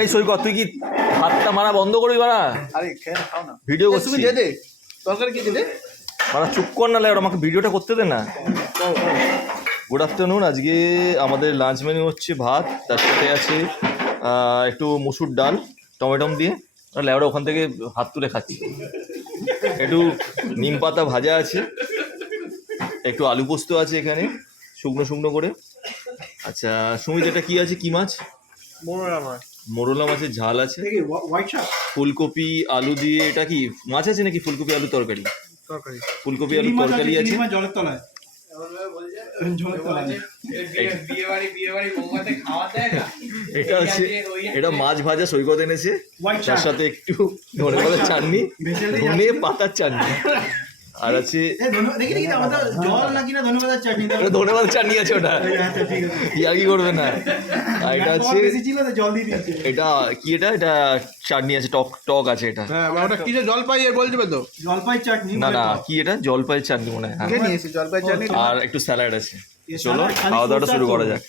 এই সৈকত তুই কি হাতটা মারা বন্ধ করবি বাড়া? আরে খাও না, ভিডিও করছি। তুমি দে তরকারি কি দে বাড়া চুপ কর না, লাগে আমাকে ভিডিওটা করতে দে না। Good afternoon. আজকে আমাদের লাঞ্চ মেনু হচ্ছে ভাত, তার সাথে আছে একটু মুসুর ডাল টমেটম দিয়ে, লেবড়া ওখান থেকে হাত তুলে খাচ্ছি। একটু নিম পাতা ভাজা আছে, একটু আলু পোস্ত আছে এখানে শুকনো শুকনো করে। আচ্ছা সুমিত, এটা কি আছে, কি মাছ? মোরলা মাছের ঝাল আছে, ফুলকপি আলু দিয়ে। এটা কি মাছ আছে নাকি ফুলকপি আলু তরকারি? ফুলকপি আলু তরকারি আছে। এটা হচ্ছে, এটা মাছ ভাজা সৈকত এনেছে, তার সাথে একটু ধনে পাতার চাটনি, ধনে পাতার চাটনি। আর আছে ধনে পাতার চাটনি আছে, ওটা আর কি করবে না। আর এটা আছে, এটা কি, এটা এটা চাটনি আছে, টক টক আছে এটা। ওটা কি যে জলপাই বলতে তো জলপাই চাটনি না না, কি এটা জলপাইয়ের চাটনি মনে হয়। জলপাই চাটনি আর একটু স্যালাড আছে। চলো খাওয়া দাওয়াটা শুরু করা যাক।